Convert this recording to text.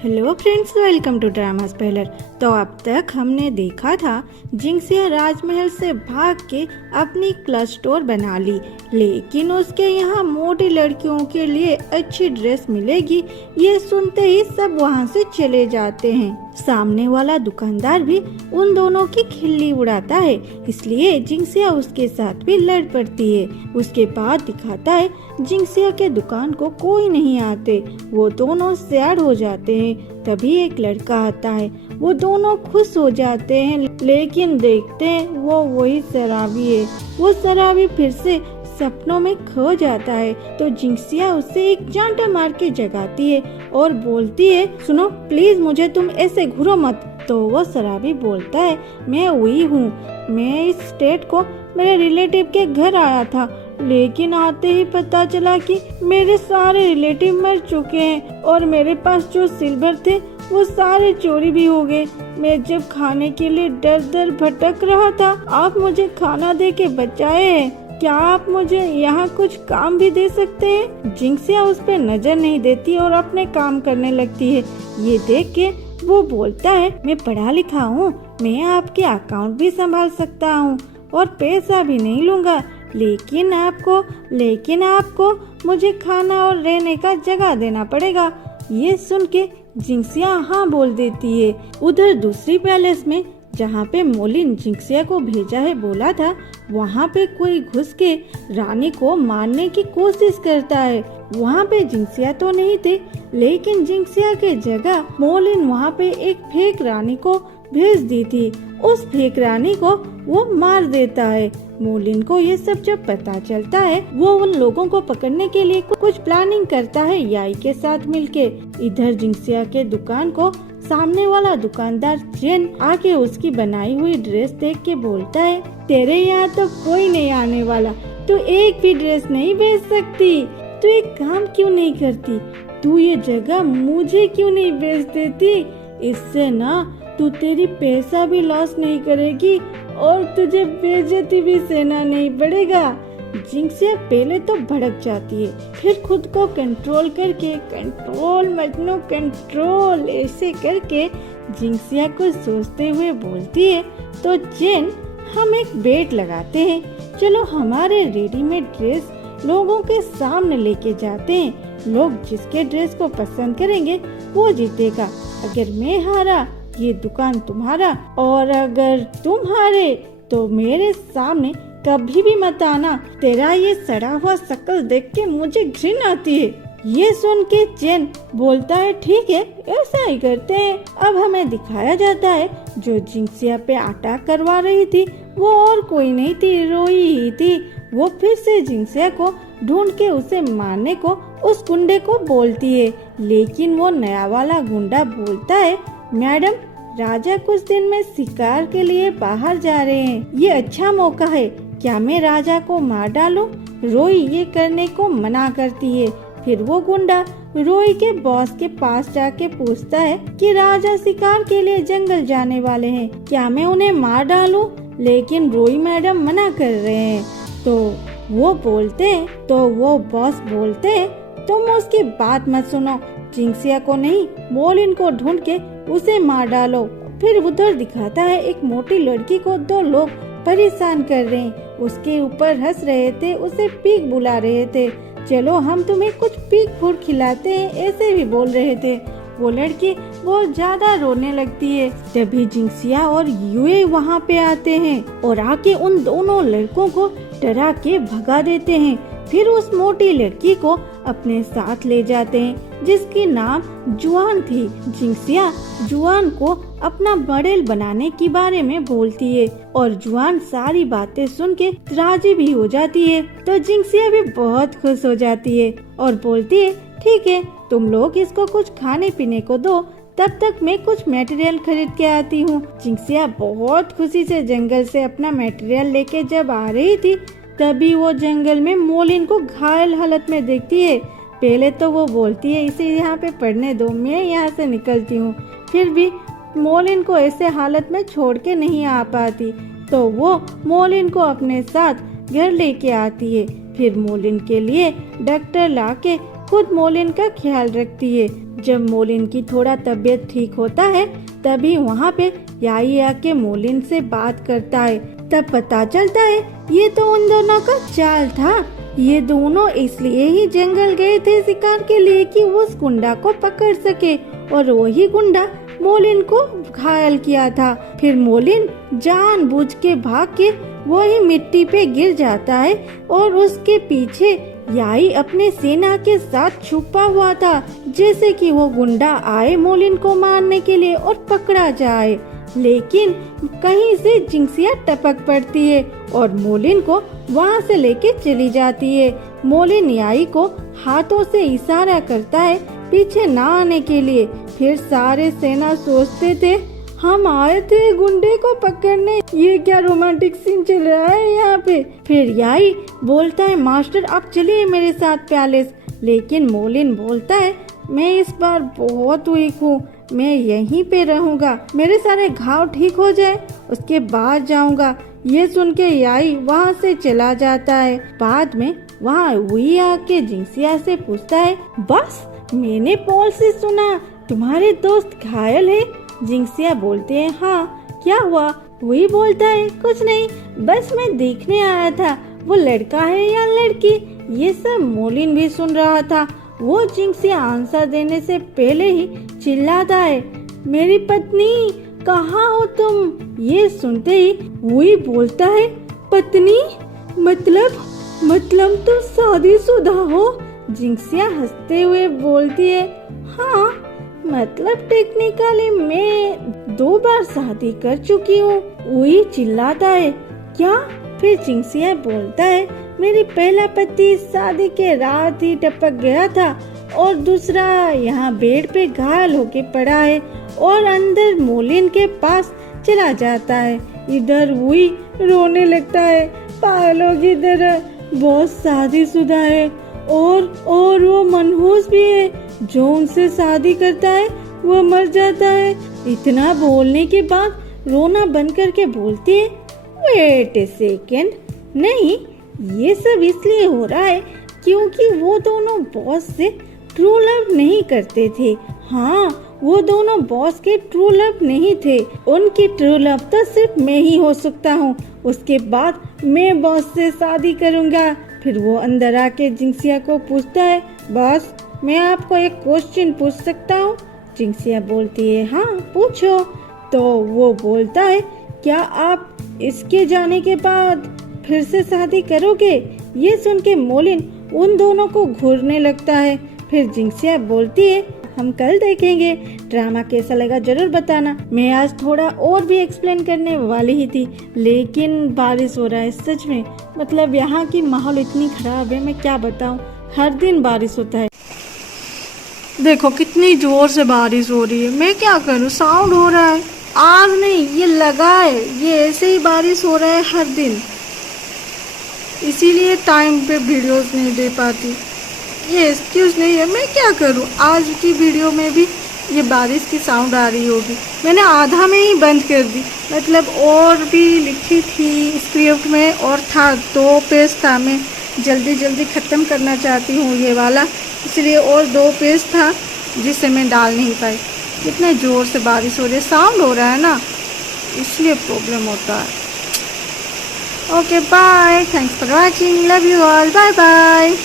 Hello friends, welcome to drama spoiler. तो अब तक हमने देखा था जिंक्सिया राजमहल से भाग के अपनी क्लच स्टोर बना ली, लेकिन उसके यहाँ मोटी लड़कियों के लिए अच्छी ड्रेस मिलेगी ये सुनते ही सब वहाँ से चले जाते हैं। सामने वाला दुकानदार भी उन दोनों की खिल्ली उड़ाता है, इसलिए जिंक्सिया उसके साथ भी लड़ पड़ती है। उसके बाद दिखाता है जिंक्सिया के दुकान को कोई नहीं आते, वो दोनों सैड हो जाते हैं। तभी एक लड़का आता है, वो दोनों खुश हो जाते हैं, लेकिन देखते हैं वो वही शराबी है। वो शराबी फिर से सपनों में खो जाता है, तो जिंक्सिया उससे एक चांटा मार के जगाती है और बोलती है, सुनो प्लीज, मुझे तुम ऐसे घूरो मत। तो वो शराबी बोलता है, मैं वही हूँ, मैं इस स्टेट को मेरे रिलेटिव के घर आया था, लेकिन आते ही पता चला कि मेरे सारे रिलेटिव मर चुके हैं और मेरे पास जो सिल्वर थे वो सारे चोरी भी हो गए। मैं जब खाने के लिए दर दर भटक रहा था, आप मुझे खाना दे के बचाए हैं। क्या आप मुझे यहाँ कुछ काम भी दे सकते हैं? जिंक्सिया उस पे नजर नहीं देती और अपने काम करने लगती है। ये देख के वो बोलता है, मैं पढ़ा लिखा हूँ, मैं आपके अकाउंट भी संभाल सकता हूँ और पैसा भी नहीं लूँगा, लेकिन आपको मुझे खाना और रहने का जगह देना पड़ेगा। ये सुन के जिंक्सिया हाँ बोल देती है। उधर दूसरी पैलेस में जहाँ पे मोलिन जिंक्सिया को भेजा है बोला था, वहाँ पे कोई घुस के रानी को मारने की कोशिश करता है। वहाँ पे जिंक्सिया तो नहीं थे, लेकिन जिंक्सिया के जगह मोलिन वहाँ पे एक फेक रानी को भेज दी थी। उस फेक रानी को वो मार देता है। मोलिन को ये सब जब पता चलता है, वो उन लोगों को पकड़ने के लिए कुछ प्लानिंग करता है याई के साथ मिलके। इधर जिंक्सिया के दुकान को सामने वाला दुकानदार जेन आके उसकी बनाई हुई ड्रेस देख के बोलता है, तेरे यहाँ तो कोई नहीं आने वाला, तू एक भी ड्रेस नहीं बेच सकती, तू एक काम क्यों नहीं करती, तू ये जगह मुझे क्यों नहीं बेच देती? इससे ना तू तेरी पैसा भी लॉस नहीं करेगी और तुझे बेइज्जती भी सहना नहीं पड़ेगा। जिंक्सिया पहले तो भड़क जाती है, फिर खुद को कंट्रोल करके, कंट्रोल मजनू कंट्रोल ऐसे करके जिंक्सिया को सोचते हुए बोलती है, तो जेन हम एक बेट लगाते हैं, चलो हमारे रेडीमेड ड्रेस लोगों के सामने लेके जाते हैं, लोग जिसके ड्रेस को पसंद करेंगे वो जीतेगा। अगर मैं हारा ये दुकान तुम्हारा, और अगर तुम हारे तो मेरे सामने कभी भी मत आना, तेरा ये सड़ा हुआ शक्ल देख के मुझे घृणा आती है। ये सुन के चैन बोलता है, ठीक है ऐसा ही करते हैं। अब हमें दिखाया जाता है जो जिंक्सिया पे अटैक करवा रही थी वो और कोई नहीं थी, रोई ही थी। वो फिर से जिंक्सिया को ढूंढ के उसे मारने को उस गुंडे को बोलती है, लेकिन वो नया वाला गुंडा बोलता है, मैडम राजा कुछ दिन में शिकार के लिए बाहर जा रहे हैं, ये अच्छा मौका है, क्या मैं राजा को मार डालूं? रोई ये करने को मना करती है। फिर वो गुंडा रोई के बॉस के पास जाके पूछता है कि राजा शिकार के लिए जंगल जाने वाले हैं, क्या मैं उन्हें मार डालूं? लेकिन रोई मैडम मना कर रहे हैं। तो वो बॉस बोलते हैं, तुम उसकी बात मत सुनो, जिंक्सिया को नहीं मोलिन को ढूंढ के उसे मार डालो। फिर उधर दिखाता है एक मोटी लड़की को दो लोग परेशान कर रहे हैं, उसके ऊपर हंस रहे थे, उसे पीक बुला रहे थे, चलो हम तुम्हें कुछ पीक फूड खिलाते हैं, ऐसे भी बोल रहे थे। वो लड़की बहुत ज्यादा रोने लगती है। तभी जिंक्सिया और यूए वहाँ पे आते हैं और आके उन दोनों लड़कों को डरा के भगा देते हैं। फिर उस मोटी लड़की को अपने साथ ले जाते हैं जिसकी नाम जुआन थी। जिंक्सिया जुआन को अपना मॉडल बनाने के बारे में बोलती है और जुआन सारी बातें सुन के राजी भी हो जाती है। तो जिंक्सिया भी बहुत खुश हो जाती है और बोलती है, ठीक है तुम लोग इसको कुछ खाने पीने को दो, तब तक मैं कुछ मटेरियल खरीद के आती हूँ। जिंक्सिया बहुत खुशी से जंगल से अपना मटेरियल लेके जब आ रही थी, तभी वो जंगल में मोलिन को घायल हालत में देखती है। पहले तो वो बोलती है, इसे यहाँ पे पड़ने दो, मैं यहाँ से निकलती हूँ। फिर भी मोलिन को ऐसे हालत में छोड़ के नहीं आ पाती, तो वो मोलिन को अपने साथ घर लेके आती है। फिर मोलिन के लिए डॉक्टर लाके खुद मोलिन का ख्याल रखती है। जब मोलिन की थोड़ा तबीयत ठीक होता है तभी वहाँ पे याई आके मोलिन से बात करता है। तब पता चलता है ये तो उन दोनों का चाल था। ये दोनों इसलिए ही जंगल गए थे शिकार के लिए कि उस गुंडा को पकड़ सके, और वही गुंडा मोलिन को घायल किया था। फिर मोलिन जानबूझ के भाग के वही मिट्टी पे गिर जाता है और उसके पीछे याई अपने सेना के साथ छुपा हुआ था, जैसे कि वो गुंडा आए मोलिन को मारने के लिए और पकड़ा जाए। लेकिन कहीं से जिंक्सिया टपक पड़ती है और मोलिन को वहाँ से लेके चली जाती है। मोलिन याई को हाथों से इशारा करता है पीछे ना आने के लिए। फिर सारे सेना सोचते थे हम आए थे गुंडे को पकड़ने, ये क्या रोमांटिक सीन चल रहा है यहाँ पे। फिर याई बोलता है मास्टर आप चलिए मेरे साथ पैलेस। लेकिन मोलिन बोलता है मैं इस बार बहुत वीक हूँ, मैं यहीं पे रहूंगा, मेरे सारे घाव ठीक हो जाए उसके बाद जाऊंगा। ये सुन के याई वहाँ से चला जाता है। बाद में वहाँ वही आके जिंक्सिया से पूछता है बस मैंने पॉल से सुना तुम्हारे दोस्त घायल है। जिंक्सिया बोलते हैं हाँ क्या हुआ। वही बोलता है कुछ नहीं, बस मैं देखने आया था वो लड़का है या लड़की। ये सब मोलिन भी सुन रहा था। वो जिंक्सिया आंसर देने से पहले ही चिल्लाता है मेरी पत्नी कहाँ हो तुम। ये सुनते ही वही बोलता है पत्नी मतलब तुम शादीशुदा हो। जिंक्सिया हंसते हुए बोलती है हाँ मतलब टेक्निकली मैं 2 बार शादी कर चुकी हूँ। वही चिल्लाता है क्या। फिर जिंक्सिया बोलता है मेरी पहला पति शादी के रात ही टपक गया था और दूसरा यहाँ बेड पे घायल होके पड़ा है और अंदर मोलिन के पास चला जाता है। इधर वही रोने लगता है पागलों की तरह। बहुत शादीशुदा है और वो मनहूस भी है। जो उनसे शादी करता है वो मर जाता है। इतना बोलने के बाद रोना बंद करके बोलती है वेट ए सेकेंड, नहीं ये सब इसलिए हो रहा है क्योंकि वो दोनों बॉस से ट्रू लव नहीं करते थे। हाँ वो दोनों बॉस के ट्रू लव नहीं थे, उनकी ट्रू लव तो सिर्फ मैं ही हो सकता हूँ। उसके बाद मैं बॉस से शादी करूँगा। फिर वो अंदर आके जिंक्सिया को पूछता है बॉस मैं आपको एक क्वेश्चन पूछ सकता हूँ। जिंक्सिया बोलती है हाँ पूछो। तो वो बोलता है क्या आप इसके जाने के बाद फिर से शादी करोगे। ये सुन के मोलिन उन दोनों को घूरने लगता है। फिर जिंक्सिया बोलती है हम कल देखेंगे, ड्रामा कैसा लगा जरूर बताना। मैं आज थोड़ा और भी एक्सप्लेन करने वाली ही थी लेकिन बारिश हो रहा है सच में, मतलब यहाँ की माहौल इतनी खराब है मैं क्या बताऊँ, हर दिन बारिश होता है। देखो कितनी जोर से बारिश हो रही है, मैं क्या करूँ साउंड हो रहा है। आज नहीं ये लगा है, ये ऐसे ही बारिश हो रहा है हर दिन, इसीलिए टाइम पे वीडियोस नहीं दे पाती। ये एक्सक्यूज नहीं है, मैं क्या करूँ। आज की वीडियो में भी ये बारिश की साउंड आ रही होगी, मैंने आधा में ही बंद कर दी। मतलब और भी लिखी थी स्क्रिप्ट में और था 2 पेज था, मैं जल्दी ख़त्म करना चाहती हूँ ये वाला, इसलिए और 2 पेज था जिसे मैं डाल नहीं पाई। इतने ज़ोर से बारिश हो रही है, साउंड हो रहा है ना, इसलिए प्रॉब्लम होता है। Okay bye, thanks for watching, love you all, bye bye.